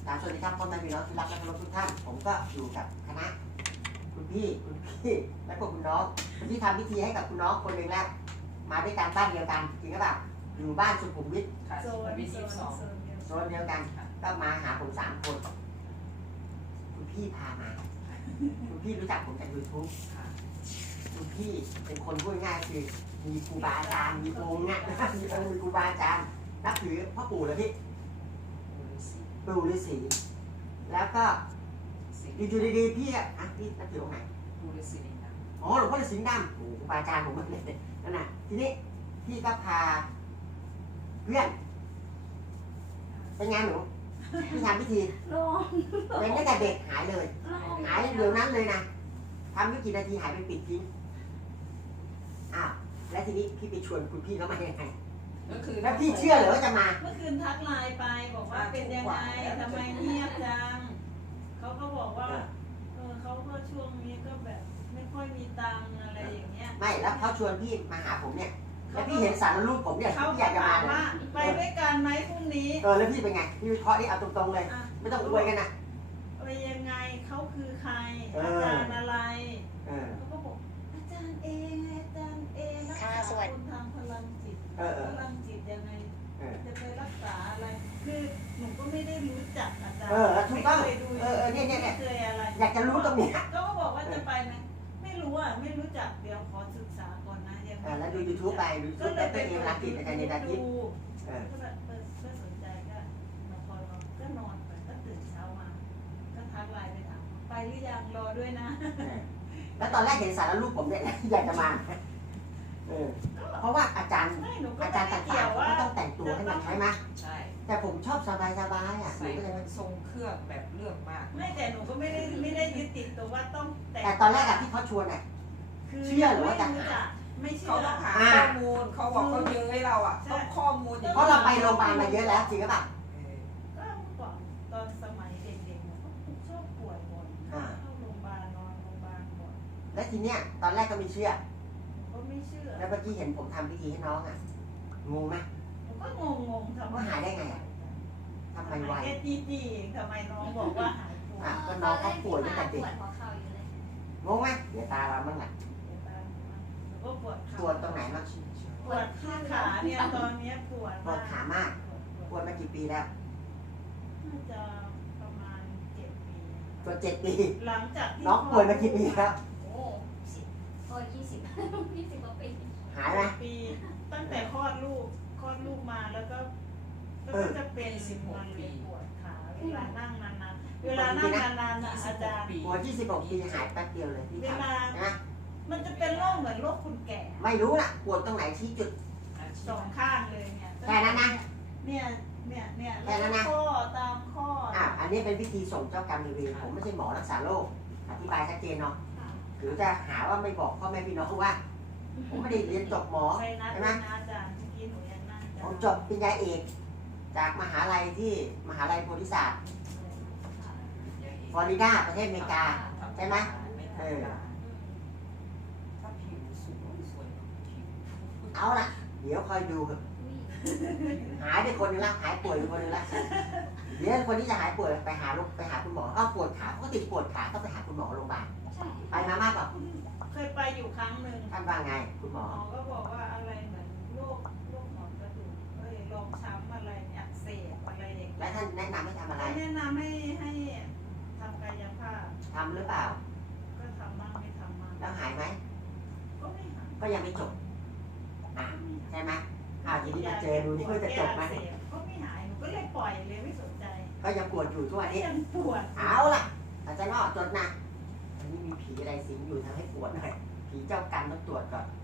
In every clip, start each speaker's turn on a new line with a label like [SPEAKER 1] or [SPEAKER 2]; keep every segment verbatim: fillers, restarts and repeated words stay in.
[SPEAKER 1] กราบสวัสดีครับพ่อแม่พี่น้องที่รักและเคารพทุกท่านผมก็อยู่กับคณะคุณพี่คุณพี่และพวกคุณน้องที่ทำพิธีให้กับคุณน้องคนหนึ่งแล้วมาด้วยกันบ้านเดียวกันจริงหรือเปล่าอยู่บ้านสุขุมวิท
[SPEAKER 2] โซนวิทยี่สอง
[SPEAKER 1] โซนเดียวกันก็มาหาผมสามคนคุณพี่พามาคุณพี่รู้จักผมจากยูทูบคุณพี่เป็นคนพูดง่ายคือมีครูบาอาจารย์มีองค์เนี่ยมีองค์มีครูบาอาจารย์นับถือพ่อปู่เลยพี่ปู่ฤาษีแล้วก็อยู่ดีๆพี่อ่ะพี่นับถือองค์ไหน
[SPEAKER 2] ปู่ฤาษีนะ
[SPEAKER 1] อ๋อหลวงพ่อฤาษีดำโอ้ครูบาอาจารย์ผมมันเลยนั่นน่ะทีนี้พี่ก็พาเพื่อนเป็นไงหนูพี่ทำพิธีเป็นตั้งแต่เด็กหายเลยหายเดี๋ยวนั้นเลยนะทำไม่กี่นาทีหายไปปิดทิ้งอ้าวแล้วทีนี้พี่ไปชวนคุณพี่เขามายังไง
[SPEAKER 2] ก็คือ
[SPEAKER 1] แล้วพี่เชื่อเหรอว่าจะมา
[SPEAKER 3] เมื่อคืนทักไลน์ไปบอกว่าเป็นยังไงทำไมเงียบจังเขาก็บอกว่าเออเขาก็ช่วงนี้ก็แบบไม่ค่อยมีตังอะไรอย่างเงี้ย
[SPEAKER 1] ไม่แล้วเขาชวนพี่มาหาผมเนี่ยแล้วพี่เห็นสารรูปผมเนี่ย
[SPEAKER 3] เขา
[SPEAKER 1] พี่อยากจะ
[SPEAKER 3] ถา
[SPEAKER 1] มาเลย
[SPEAKER 3] มว่าไปด้วยกันไหมพรุ่งนี้
[SPEAKER 1] เออแล้วพี่เป็นไงพี่วิเคราะห์นี่เอาตรงๆเลยไม่ต้องอวยกันนะ
[SPEAKER 3] ไปยังไงเขาคือใคร
[SPEAKER 1] เออ
[SPEAKER 3] อาจารย์อะไร
[SPEAKER 1] เออ
[SPEAKER 3] เขาก็บอกอาจารย์เองอาจารย์เองรักษาคนทางพลังจิต
[SPEAKER 1] เออเออ
[SPEAKER 3] พลังจิตยังไง
[SPEAKER 1] เออ
[SPEAKER 3] จะไปรักษาอะไรคือหนูก็ไม่ได้รู้จักอาจารย์
[SPEAKER 1] เออถูกต้อง
[SPEAKER 3] ไม่เคยดู
[SPEAKER 1] เออเออเนี่ยเนี่ยเนี่ย
[SPEAKER 3] ไม่เคยอะไร
[SPEAKER 1] อยากจะรู้ตรงเนี้ย
[SPEAKER 3] ก็บอกว่าจะไปไหมไม่รู้อ่ะไม่รู้จักเดี๋ยวขอศึกษาก่อนนะยัง
[SPEAKER 1] เออแล้วดู YouTube ไปดู
[SPEAKER 3] ก็
[SPEAKER 1] YouTube
[SPEAKER 3] เล
[SPEAKER 1] แล้ว
[SPEAKER 3] ย
[SPEAKER 1] ตัวเองรักจิตอาจารย์ในดาทิต
[SPEAKER 3] ดู
[SPEAKER 1] เออ
[SPEAKER 3] ก็แบบเออก็สนใจก็มาคอยมาก็นอนไปก็ตื่นเช้ามาก็ทักไลน์ไปถามไปหรือยังรอด้วยนะ
[SPEAKER 1] เออแล้วตอนแรกเห็นสารรูปผมเนี่ยอยากจะมาเออเพราะว่าอาจารย์
[SPEAKER 3] ไม่หนูก็
[SPEAKER 1] อา
[SPEAKER 3] ไม่
[SPEAKER 1] จารย์
[SPEAKER 3] ได้
[SPEAKER 1] ต่าง
[SPEAKER 3] เกี่ยว
[SPEAKER 1] ๆเขา
[SPEAKER 3] ว่า
[SPEAKER 1] ก็ต้องแต่งตัวให้มันใช่ไหม
[SPEAKER 2] ใช่
[SPEAKER 1] แต่ผมชอบสบายๆอ่ะห
[SPEAKER 2] ใส่
[SPEAKER 1] นูก็เลย
[SPEAKER 2] ทรงเครื่องแบบเลือกมาก
[SPEAKER 3] ไม่แต่หนูก็ไม่ได้ไม่ได้ยึดติดตัวว่าต้องแต่ง
[SPEAKER 1] แต่ตอนแรกอะที่เขาชวนอ่ะ เชื่อหรือว่าจะหา
[SPEAKER 3] ไม่เชื่
[SPEAKER 2] เขา
[SPEAKER 3] อ
[SPEAKER 2] ต้องหาข้อมูลเขาบอกเขาเยอะให้เราอ่ะต้องข้อมูลอย่าง
[SPEAKER 1] เพราะเราไปโรงพยาบาลมาเยอะแล้วจริงหรือเปล่า
[SPEAKER 3] ก็เมื่อก่อนตอนสมัยเด็กๆเนี่ยก็ชอบป่วยบ่อยเข้าโรงพยาบาลนอนโรงพยาบาลบ่อย
[SPEAKER 1] แล้วทีเนี้ยตอนแรกก็ไม่เชื่อ
[SPEAKER 3] ก็ไม่เชื่อ
[SPEAKER 1] แล้วเมื่อกี้เห็นผมทำพิธีให้น้องอ่ะงงไหม
[SPEAKER 3] ผมก็งงๆทำไม
[SPEAKER 1] ว่าหายได้ไงอะทำไมไว
[SPEAKER 3] แค่จีจีเองทำไมน้องบอกว่าหายป่วย
[SPEAKER 1] อ่ะก็น้องเขาป่วยตั้งแต่เด็ก
[SPEAKER 4] ปวดหัวเข่าอยู่เลย
[SPEAKER 1] งงไหมเดี๋ยวตาเราบ้างแหละ
[SPEAKER 3] หนูก็ปวดขา
[SPEAKER 1] ปวดตรงไหนบ้าง
[SPEAKER 3] ปวดที่ขาเนี่ยตอนเนี้ยปวด
[SPEAKER 1] ปวดขามากปวดมากี่ปีแล้ว
[SPEAKER 3] น่าจะประมาณเจ็ดปี
[SPEAKER 1] ปวดเจ็ดปี
[SPEAKER 3] หลังจากที่
[SPEAKER 1] น้องป่วยมากี่ปีแล้ว
[SPEAKER 4] โอ้สิบโอ้ยี่สิบยี่สิบกว่าปี
[SPEAKER 1] หายไหม
[SPEAKER 3] ปีตั้งแต่คลอดลูกคลอดลูกมาแล้วก็ก็จะเป็นมันเลยปวดขาเวลานั่งนานๆเวลานั่งนานๆนะอาจารย์
[SPEAKER 1] ปวดยี่สิบหกปีหายแป๊บเดียวเลยพี่
[SPEAKER 3] เว
[SPEAKER 1] ท
[SPEAKER 3] ลา
[SPEAKER 1] ำนะ
[SPEAKER 3] มันจะเป็นโรคเหมือนโรคคนแก่
[SPEAKER 1] ไม่รู้นะปวดตรงไหนชี้จุด
[SPEAKER 3] สองข้างเลยเนี่ย
[SPEAKER 1] แค่นั้นนะ
[SPEAKER 3] เนี่ยเนี่ยเนี่ย
[SPEAKER 1] แค่นั้นนะ
[SPEAKER 3] ข้อตามข้อ
[SPEAKER 1] อ่ะอันนี้เป็นวิธีส่งเจ้ากรรมนายเวรผมไม่ใช่หมอรักษาโรคอธิบายชัดเจนเนาะหรือจะหาว่าไม่บอกพ่อแม่พี่น้องว่า ผมไม่ได้เรียนจบหมอ
[SPEAKER 3] ใครนัด
[SPEAKER 1] ใช่ไหม
[SPEAKER 3] นะอาจารย์เมื่อกี้หนูยังนั่ง
[SPEAKER 1] ผมจบปริญญาเอกจากมหาลัยที่มหาลัยโพธิศาสตร์ฟลอริดาประเทศอเมริกา ใช่ไหมเออ
[SPEAKER 2] ถ้าผิวสวยสวย
[SPEAKER 1] เอาละเดี๋ยวคอยดูเถอะหายไปคนหนึงละหายป่วยไปคนหนึงละเดี๋ยวคนนี้จะหายป่วยไปหาลูกไปหาคุณหมอเขาปวดขาเขาก็ติดปวดขาก็ไปหาคุณหมอโรงพยาบาล
[SPEAKER 4] ใช่
[SPEAKER 1] ไปมามากกว่า
[SPEAKER 3] เคยไปอยู่ครั้งหนึ่ง
[SPEAKER 1] ท่านว่าไงคุณหม
[SPEAKER 3] หม
[SPEAKER 1] อ
[SPEAKER 3] อก็บอกว่าอะไรเหมือนโรคโรคหมอนกระดูกเอ้ยรองช้ำอะไรอักเสบอะไรอย่างเงี้ย
[SPEAKER 1] และท่านแนะนำให้ทำอะไร
[SPEAKER 3] แนะนำให้ให้ทำกายภาพ
[SPEAKER 1] ทำหรือเปล่า
[SPEAKER 3] ก็ทำบ้างไม่ทำบ้าง
[SPEAKER 1] แล้วหายไหม
[SPEAKER 3] ก็ไม่หาย
[SPEAKER 1] ก็ยังไม่จบอ่ะใช่ไหมอ้าวทีนี้มาเจอดูนี่ว่าจะจบไหม
[SPEAKER 3] ก็ไม่หายหนูก็เลยปล่อยเลยไม่สนใจ
[SPEAKER 1] ก็ยังปวดอยู่ทุกวันนี้
[SPEAKER 3] ยังปวด
[SPEAKER 1] เอาล่ะอาจารย์นอกจดนะอันนี้มีผีอะไรสิงอยู่ทำให้ปวดหน่อยผีเจ้ากรรมต้องตรวจก่อน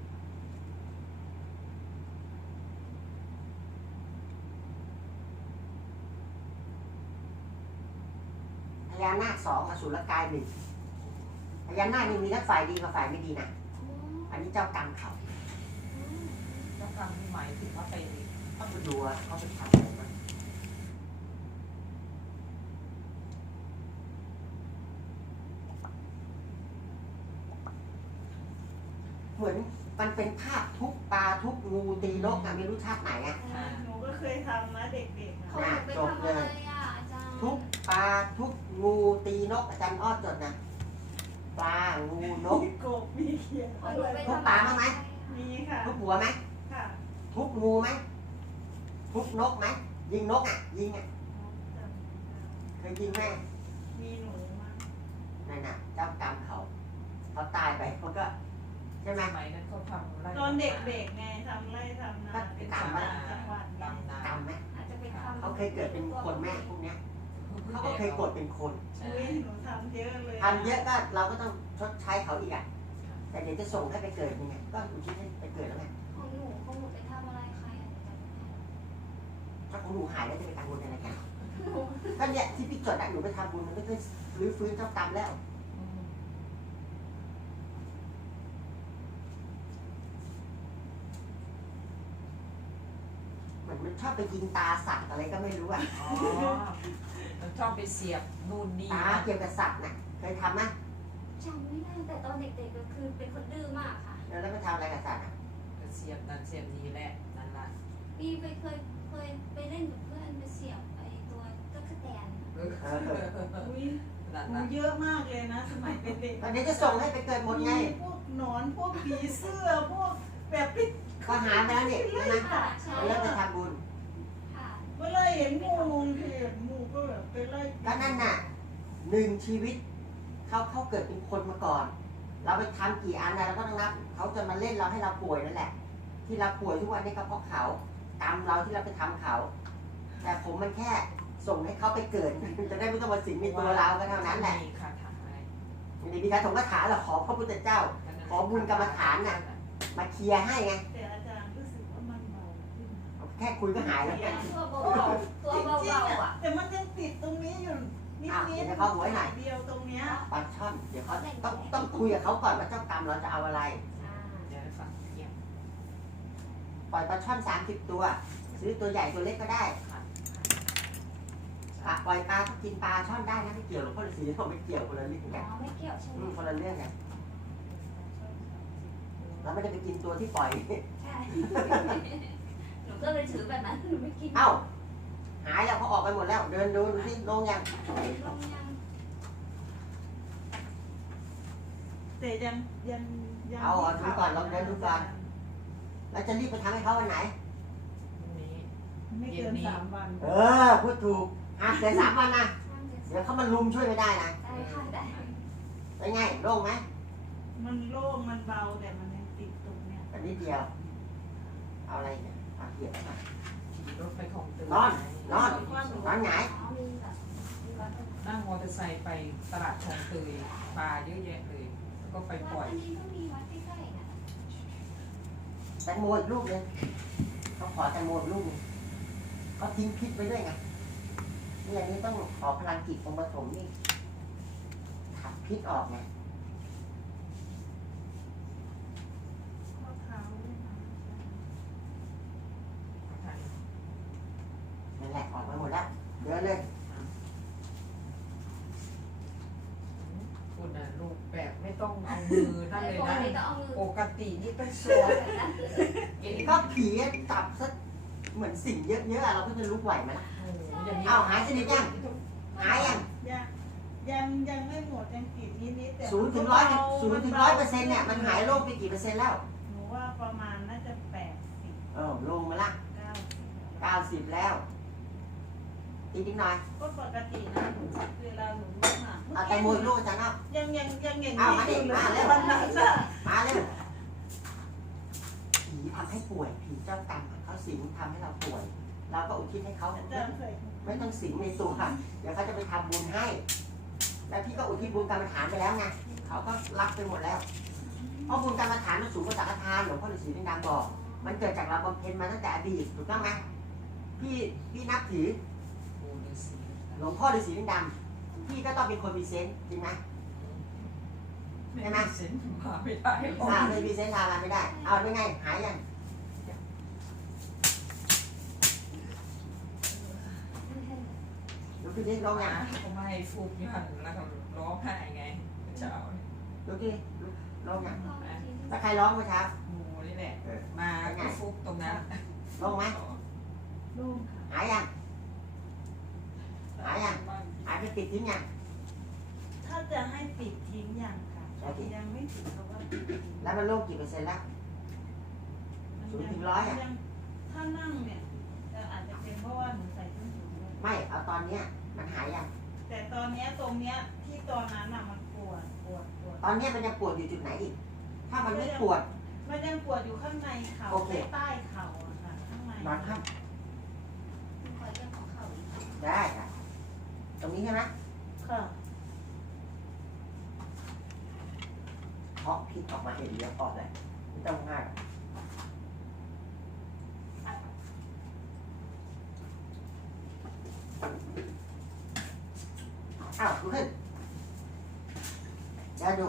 [SPEAKER 1] พญานาคสองอสุรกายหนึ่งพญานาคนี่มีทั้งฝ่ายดีกับฝ่ายไม่ดีนะอันนี้เจ้ากรรมเขา
[SPEAKER 2] เจ้ากรรมหมายถึงว่าไป
[SPEAKER 1] เขาไปดูว่าเขาไปทำอะไรมาเหมือนมันเป็นภาพทุกปลาทุกงูตีนกอะไม่รู้ชาติไหนอะ
[SPEAKER 3] หนูก็เคยทำนะเด็กๆนะ
[SPEAKER 4] เขาไปทำอะไรอ่ะอาจารย์
[SPEAKER 1] ทุกกอาจารย์อ้อจดนะปลางูนก
[SPEAKER 3] มีกบมีเขียด
[SPEAKER 4] พอหนูไป
[SPEAKER 1] ทุบ
[SPEAKER 4] ทำ
[SPEAKER 1] ปลาบ้างไหม
[SPEAKER 3] มีค่ะ
[SPEAKER 1] ทุบหัวไหม
[SPEAKER 3] ค่ะ
[SPEAKER 1] ทุบงูไหมทุบนกไหมยิงนกอ่ะยิงอ่ะเคยยิงไหม
[SPEAKER 3] มีหนูมา
[SPEAKER 1] นั่นน่ะเจ้ากรรมเขาเขาตายไปเขาก็ใช่ไหม
[SPEAKER 2] สมัยนั้นเขาทำไร่
[SPEAKER 3] ตอนเด็กๆไงทำไร่ทำนาเป็นชาวบ้านจังหวัดไง
[SPEAKER 2] ดำนาก
[SPEAKER 1] รรมไหม
[SPEAKER 4] อาจจะไปทำ
[SPEAKER 1] เขาเคยเกิดเป็นคนแม่พวกเนี้ยเขาก็เคยกดเป็นคน
[SPEAKER 3] อุ้ยหนูทำเยอะเลย
[SPEAKER 1] ทำเยอะก็เราก็ต้องชดใช้เขาอีกอ่ะแต่เดี๋ยวจะส่งให้ไปเกิดยังไงก็อุทิศให้ไปเกิดแล้วไง
[SPEAKER 4] ของหนูของหนูไปทำอะไรใครอ่ะ
[SPEAKER 1] ถ้าของหนูหายแล้วจะไปทำบุญอะไรกันก็เนี่ยที่พี่จดอ่ะหนูไปทำบุญมันไม่เคยรื้อฟื้นเจ้ากรรมแล้ว
[SPEAKER 2] อืม
[SPEAKER 1] เหมือนมันชอบไปยิงตาสัตว์อะไรก็ไม่รู้อ่ะ
[SPEAKER 2] อ๋อมันชอบไปเสียบนู่นนี่
[SPEAKER 1] ตาเกี่ยวกับสัตว์น่ะเคยทำไหม
[SPEAKER 4] จำไม่ได้แต่ตอนเด็กๆก็คือเป็นคนดื้อมากค่ะ
[SPEAKER 1] แล้วไปทำอะไรกับสัตว์อ่ะ
[SPEAKER 2] เสียบนั่นเสียบนี่แหละนั่นแหละ
[SPEAKER 4] ปีไปเคยเคยไปเล่นกับเพื่อนไปเสียบไอ้ตัวตั๊กแตน
[SPEAKER 2] เออ
[SPEAKER 3] อุ้ย
[SPEAKER 2] นั่น
[SPEAKER 3] หนู
[SPEAKER 2] น่ะ
[SPEAKER 3] เยอะมากเลยนะสมัยเป็นเด็ก
[SPEAKER 1] ตอนนี้จะส่งให้ไปเกิดหมดไง
[SPEAKER 3] พวกหนอนพวกผีเสื้อพวกแบบปิด
[SPEAKER 1] ก็หายไปแล้วนี่ใช่ไหม
[SPEAKER 4] ค่ะใช่
[SPEAKER 1] มันเริ่มไปทำบุญ
[SPEAKER 4] ค่ะ
[SPEAKER 3] เมื่อไรเห็นงูเห็นงูก็แบบไปไล่
[SPEAKER 1] ก็นั่นน่ะหนึ่งชีวิตเขาเขาเกิดเป็นคนมาก่อน เราไปทำกี่อันนะเราก็ต้องนับเขาจะมาเล่นเราให้เราป่วยนั่นแหละ ที่เราป่วยทุกวันนี้ก็เพราะเขากรรมเราที่เราไปทำเขา แต่ผมมันแค่ส่งให้เขาไปเกิด จะได้ไม่ต้องมาสิงในตัวเราก็เท่านั้นแหละ
[SPEAKER 2] มีคาถาอะไร
[SPEAKER 1] ไม่ได้มีการถงคาถาหรอกขอพระพุทธเจ้า ขอบุญกรรมฐานน่ะ มาเคลียร์ให้ไง
[SPEAKER 3] แต่อาจารย์รู้สึกว่ามันเบาขึ้น
[SPEAKER 1] แค่คุยก็หายแล้ว
[SPEAKER 4] ตัวเบาๆตัว
[SPEAKER 3] จริง
[SPEAKER 4] เบา
[SPEAKER 3] ๆ
[SPEAKER 4] ๆ
[SPEAKER 3] อ่ะ
[SPEAKER 4] อ่ะ
[SPEAKER 3] แต่มันยังติดตรงนี้อยู่นิด
[SPEAKER 1] อ้าว
[SPEAKER 3] นิ
[SPEAKER 1] เดี๋
[SPEAKER 3] ด
[SPEAKER 1] ยวเขาหวยหน่อย
[SPEAKER 3] เดียวตรงเนี้ย
[SPEAKER 1] ปลาช่อนเดี๋ยวเขาต้องต้องคุยกับเขาก่อนว่าเจ้ากรรมเราจะเอาอะไร
[SPEAKER 4] อ่า
[SPEAKER 2] เดี๋ยวให้ฟังเงียบ
[SPEAKER 1] ปล่อยปลาช่อนสามสิบตัว ซื้อตัวใหญ่ตัวเล็กก็ได้
[SPEAKER 2] ค่ะ
[SPEAKER 1] ปลาปล่อยปลาก็กินปลาช่อนได้นะไม่เกี่ยวหรอกคนละสีเขาไม่เกี่ยวคนละเรื่อง
[SPEAKER 4] อ๋
[SPEAKER 1] กัน
[SPEAKER 4] อไม่เกี่ยวใช่ไหม
[SPEAKER 1] อืมคนละเรื่องกันเราไม่ได้ไปกินตัวที่ปล่อย
[SPEAKER 4] ใช่หนูก็เลยถือแบบนั้นหนูไม่กิน
[SPEAKER 1] เอ้าหายแล้วเขาออกไปหมดแล้ว เดินดูดูที่ลงยัง
[SPEAKER 4] ลงยัง
[SPEAKER 3] แต่ยังยังยัง
[SPEAKER 1] เอาเอาดูก่อนลองเดินดูก่อนแล้วจะรีบไปทำให้เขาวันไหน
[SPEAKER 2] พรุ่งนี้
[SPEAKER 3] ไม่เกินสามวัน
[SPEAKER 1] เออพูดถูกอ่ะเดี๋ยวสามวันนะเดี๋ยวเขามาลุมช่วยไม่ได้นะ
[SPEAKER 4] ได้ค่ะได้
[SPEAKER 1] เป็นไงโล่งไหม
[SPEAKER 3] มันโล่งมันเบาแต่มันยังติดตรงเนี้ย
[SPEAKER 1] อันนี้เดียว เอาอะไรเนี่ยเอาเกี่ยวมา
[SPEAKER 2] ขี่รถไปของตื่น
[SPEAKER 1] นอนนอน ร้อนไหน
[SPEAKER 4] อ๋อมีแบบมีวัดตรง
[SPEAKER 2] นั่งมอเตอร์ไซค์ไปตลาดคลองเตยปลาเยอะแยะเลย แล้วก็ไปปล่
[SPEAKER 4] วั
[SPEAKER 2] อ
[SPEAKER 4] ด
[SPEAKER 2] ย
[SPEAKER 4] อันนี้ก็มีวัดใกล้ๆนะ
[SPEAKER 1] แตงโมอีกลูกเลยเขาขอแตงโมอีกลูกนึงเขาทิ้งพิษไปด้วยไงนี่อย่างนี้ต้องขอพลังจิตองค์ปฐมนี่ขับพิษออกไง
[SPEAKER 3] ข้อเท้าด้วยนะ
[SPEAKER 1] นั่นแหละออกมาหมดแล้วเดินเลย
[SPEAKER 2] คุณน่ะลูกแบบไม่ต้องเอามือนั่นเลย
[SPEAKER 4] ปก
[SPEAKER 2] นะ
[SPEAKER 4] ติต้องเอามือ
[SPEAKER 2] ปกตินี่ต้องสวม
[SPEAKER 4] แบบนั้น
[SPEAKER 1] อย่างนี้ก็ผีจับซะเหมือนสิ่งเยอะๆอะเราก็จะลุกไหวไหมล่ะ
[SPEAKER 2] โอ้โหอย่างนี้
[SPEAKER 1] เอาหายสนิทยัง หายยัง
[SPEAKER 3] ยังยังยังไม่หมดยังติดนิดนิดๆแต่
[SPEAKER 1] ศูนย์ถึงร้อยศูนย์ถึงร้อยเปอร์เซ็นต์เนี่ยมันหายโรคไปกี่เปอร์เซ็นต์แล้ว
[SPEAKER 3] หนูว่าประมาณน่าจะแปดสิบ
[SPEAKER 1] เออลงมาละ
[SPEAKER 3] เก้าสิบ
[SPEAKER 1] เก้าสิบแล้วอีกนิดหน่อย
[SPEAKER 3] ก็ปกตินะเวลาหนูลุกอ่ะ
[SPEAKER 1] เอาแตงโมอีกลูกอาจารย์เอา
[SPEAKER 3] ยังยังยังอย่าง
[SPEAKER 1] เอา
[SPEAKER 3] นี้
[SPEAKER 1] มาดิ
[SPEAKER 3] อยู่เลย
[SPEAKER 1] มาเร็ว
[SPEAKER 3] วันนั้นน่ะ
[SPEAKER 1] มาเลยผีทำให้ป่วย ผีเจ้ากรรมอะเขาสิงทำให้เราป่วย เราก็อุทิศให้เขา
[SPEAKER 3] อาจารย์ใส่
[SPEAKER 1] ไม่ต้องสิงในตัวเดี๋ยวเขาจะไปทำบุญให้ แล้วพี่ก็อุทิศบุญกรรมฐานไปแล้วไงเขาก็รับไปหมดแล้ว เพราะบุญกรรมฐานมันสูงกว่าสังฆทานหลวงพ่อฤาษีลิงดำบอก มันเกิดจากเราบำเพ็ญมาตั้งแต่อดีตถูกต้องไหมพี่พี่นับถือ
[SPEAKER 2] โอ้ฤาษี
[SPEAKER 1] หลวงพ่อฤาษีลิงดำพี่ก็ต้องเป็นคนมีเซนส์จริงไหม
[SPEAKER 2] ไม่มีเซนส์มาไม่ได้หรอก
[SPEAKER 1] อ่าไม่มีเซนส์ทำอะไรไม่ได้ เอาเป็นไงหายยังดูพี่ดิลงยัง
[SPEAKER 2] เขาไม่ให้ฟูกยันแล้วก็ร้องไห้ไงเช้าเนี่ย
[SPEAKER 1] ดูพี่ลงยัง
[SPEAKER 4] ลองอีกที
[SPEAKER 1] แล้วใครร้องเมื่อเช้า
[SPEAKER 2] หมูนี่แหละ
[SPEAKER 1] เออ
[SPEAKER 2] มาก็ฟุกตรงนั้น
[SPEAKER 1] ลงไหม
[SPEAKER 3] โล่งค่ะ
[SPEAKER 1] หายยังหายยังหายไปติดทิ้งยัง
[SPEAKER 3] จะให้ปิดทิ้งอย่างค่ะแต่ยังไม่ถึงกับว่าปิดทิ้ง
[SPEAKER 1] แล้วมันโรคกี่เปอร์เซ็นต์แล้ว
[SPEAKER 3] มัน
[SPEAKER 1] ศูนย์
[SPEAKER 3] ยัง
[SPEAKER 1] ถึงร้อยอะ
[SPEAKER 3] ยังถ้านั่งเนี่ยแต่อาจจะเป็นเพราะว่าหนูใส่ส้นสูงด้วย
[SPEAKER 1] ไม่เอาตอนเนี้ยมันหายยัง
[SPEAKER 3] แต่ตอนเนี้ยตรงเนี้ยที่ตอนนั้นน่ะมันปวดปวดปวด
[SPEAKER 1] ตอนเนี้ยมันยังปวดอยู่จุดไหนอีก ถ้ามันไม่ปวด
[SPEAKER 3] มันยังปวดอยู่ข้างในเข่า
[SPEAKER 1] โอเค
[SPEAKER 3] ใต้เข่าอะค่ะข้างใน
[SPEAKER 1] นอนข้าง
[SPEAKER 4] คอยเรื่องของเขาอีก
[SPEAKER 1] ได้ค่ะตรงนี้ใช่ไหม
[SPEAKER 3] ค่ะ
[SPEAKER 1] เคาะพิษออกมาเห็นเดียวออกเลยไม่ต้องง่ายหรอกอ้าวลุกขึ้นเดี๋ยวดู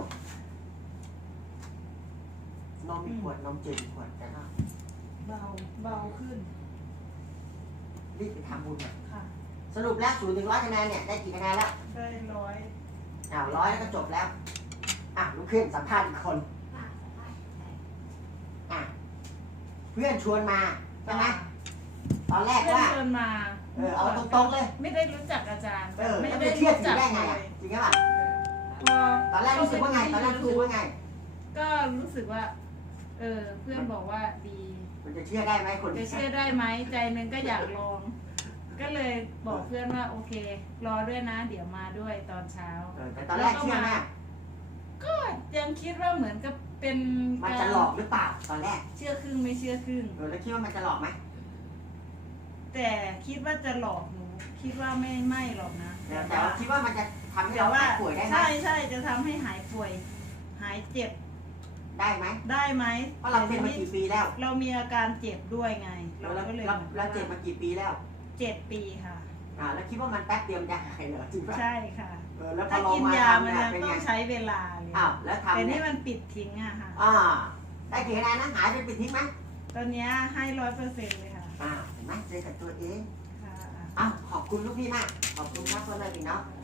[SPEAKER 1] นมมีขวดนมจืดมีขวดแต่ก็
[SPEAKER 3] เบาเบาขึ้น
[SPEAKER 1] รีบไปทำบุญอ่ะ
[SPEAKER 3] ค่ะ
[SPEAKER 1] สรุปแล้วศูนย์ถึงร้อยคะแนนเนี่ยได้กี่คะแนนแล้ว
[SPEAKER 3] ได้ร้อย
[SPEAKER 1] อ้าวร้อยแล้วก็จบแล้วอ่ะลุกขึ้นสัมภาษณ์อีกคน
[SPEAKER 4] ค่ะสบายใจ
[SPEAKER 1] อ่ะเพื่อนชวนมาใช่ไหมตอนแรก
[SPEAKER 3] เพื่อน
[SPEAKER 1] ว่า
[SPEAKER 3] เดินมา
[SPEAKER 1] เออเอาตรงๆเลย
[SPEAKER 3] ไม่ได้รู้จักอาจารย์
[SPEAKER 1] เออ
[SPEAKER 3] ไม่
[SPEAKER 1] แล้ว
[SPEAKER 3] ได้
[SPEAKER 1] ไปเชื่อ
[SPEAKER 3] รู้
[SPEAKER 1] ถือ
[SPEAKER 3] จัก
[SPEAKER 1] ได้ไง
[SPEAKER 3] เล
[SPEAKER 1] อ่ะ
[SPEAKER 3] ย
[SPEAKER 1] จริงไหมป่ะ
[SPEAKER 3] พอ
[SPEAKER 1] ตอนแรกรู้สึกว่าไงตอนแรกรู้สึกว่าไง
[SPEAKER 3] ก็รู้สึกว่า เออ เพื่อนบอกว่าดี
[SPEAKER 1] มันจะเชื่อได้ไหมคน
[SPEAKER 3] จะ
[SPEAKER 1] ที่
[SPEAKER 3] เชื่อได้ไหมใจหนึงก็อยากลอง ก็เลยบอกเพื่อนว่าโอเค รอด้วยนะ เดี๋ยวมาด้วยตอนเช้า
[SPEAKER 1] เออแต่ตอนแรกเชื่อไหม
[SPEAKER 3] ก็ยังคิดว่าเหมือนกับเป็น
[SPEAKER 1] มันจะหลอกหรือเปล่าตอนแรก
[SPEAKER 3] เชื่อครึ่งไม่เชื่อครึ่ง
[SPEAKER 1] เออแล้วคิดว่ามันจะหลอกไหม
[SPEAKER 3] แต่คิดว่าจะหลอกหนูคิดว่าไม่ไม่หรอกนะ
[SPEAKER 1] แต่แต่ว่าคิดว่ามันจะทำให้
[SPEAKER 3] แต่
[SPEAKER 1] เรา
[SPEAKER 3] ว่า
[SPEAKER 1] หายป่วยได้ไหม
[SPEAKER 3] ใช่ใช่จะทำให้หายป่วย หายเจ็บ
[SPEAKER 1] ได้ไหม
[SPEAKER 3] ได้ไหม
[SPEAKER 1] เพราะเราเป็นมากี่ปีแล้ว
[SPEAKER 3] เรามีอาการเจ็บด้วยไง เรา
[SPEAKER 1] เรา
[SPEAKER 3] ก็เลย
[SPEAKER 1] เราเราเจ็บมากี่ปีแล้ว
[SPEAKER 3] เจ็ดปีค่ะ
[SPEAKER 1] อ่าแล้วคิดว่ามันแป๊บเดียวมันจะหายเหรอจริงป่ะ
[SPEAKER 3] ใช่ค่ะ
[SPEAKER 1] เออแล้วพอ
[SPEAKER 3] ถ้า
[SPEAKER 1] ลอง
[SPEAKER 3] กิน
[SPEAKER 1] มาย
[SPEAKER 3] า
[SPEAKER 1] ทำ
[SPEAKER 3] มัน
[SPEAKER 1] เนี่ย
[SPEAKER 3] จะ
[SPEAKER 1] เป็น
[SPEAKER 3] ต้อ
[SPEAKER 1] ไง
[SPEAKER 3] งใช้เวลาเลย
[SPEAKER 1] อ้าวแล้ว
[SPEAKER 3] แต่
[SPEAKER 1] ทำ
[SPEAKER 3] นี่
[SPEAKER 1] เนี่ย
[SPEAKER 3] มันปิดทิ้งอะค่ะ
[SPEAKER 1] อ่าได้กี่คะแนนนะหายไปปิดทิ้งไหม
[SPEAKER 3] ตอนเนี้ยให้ร้อยเปอร์เซ็นต์เลยค่ะ
[SPEAKER 1] อ่าเห็นไหมเจอกับตัวเอง
[SPEAKER 3] ค่ะ
[SPEAKER 1] อ้าวขอบคุณลูกพี่มาก ขอบคุณครับพ่อแม่พี่น้อง
[SPEAKER 3] ค่ะ